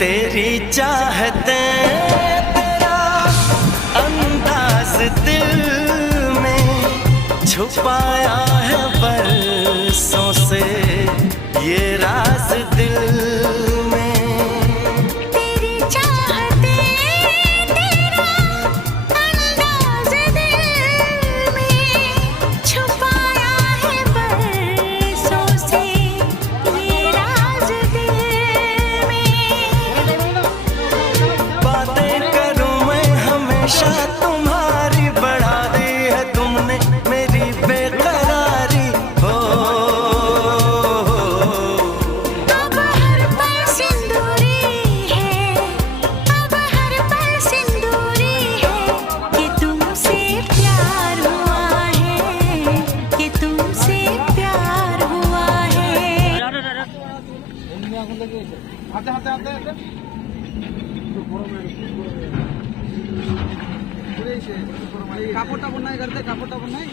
तेरी चाहते तेरा अंदाज दिल में छुपाया है बरसों से ये राज दिल में। तेरी चाहते तेरा अंदाज दिल में छुपाया है बरसों से ये राज दिल में। बातें करूं मैं हमेशा तुम्हारी, बढ़ा दी है तुमने मेरी बेकरारी हो। अब हर पल सिंदूरी है, अब हर पल सिंदूरी है कि तुमसे प्यार हुआ है, कि तुमसे प्यार हुआ है। কাপড়টা বন্যায় করতে কাপড়টা বন্যায়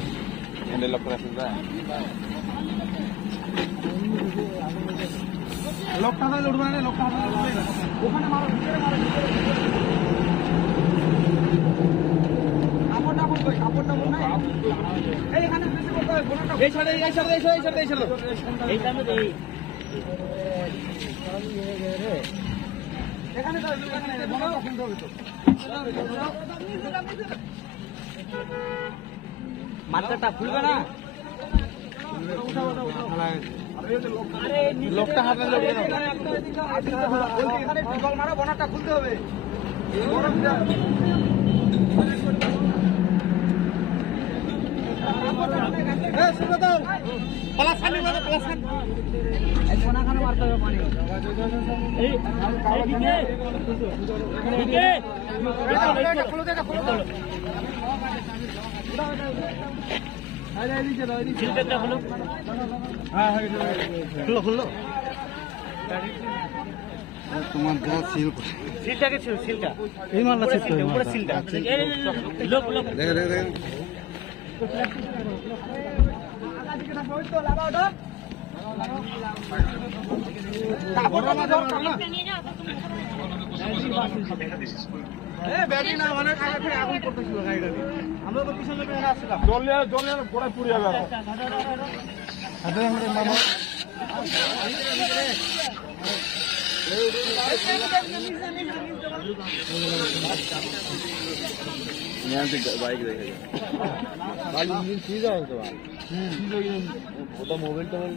লোকটা তাহলে উঠবে না, লোকটা ওখানে মারো, ভিতরে মারো, কাপড়টা বলবে, কাপড়টা বন্যায় এই এখানে বেশি করতে হবে, এই সাইডে এই সাইডে এই সাইডে এই সাইডে এই সাইডে এই এখানে তো এখানে বড়টা খুলতে হবে তো মাথাটা খুলবে না, লোকটা হাতে মারো, বনাটা খুলতে হবে। মারতে হবে পানি তোমার যা সিল সিলটাকে ছিল সিলটা এই মালটা ছিল উপরে সিলটা লোক লোক দেখে দেখে দেখে কাপড়টা মাঝে নিয়ে যাও ব্যাটারি না অনেক আগে থেকে আগুন করতেছিল গাড়িটাতে, আমরা তো পিছনে পেয়ে আসছিলাম, জল গোড়ায় পুড়ে যাবে বাইক দেখে মোবাইল টোবাইল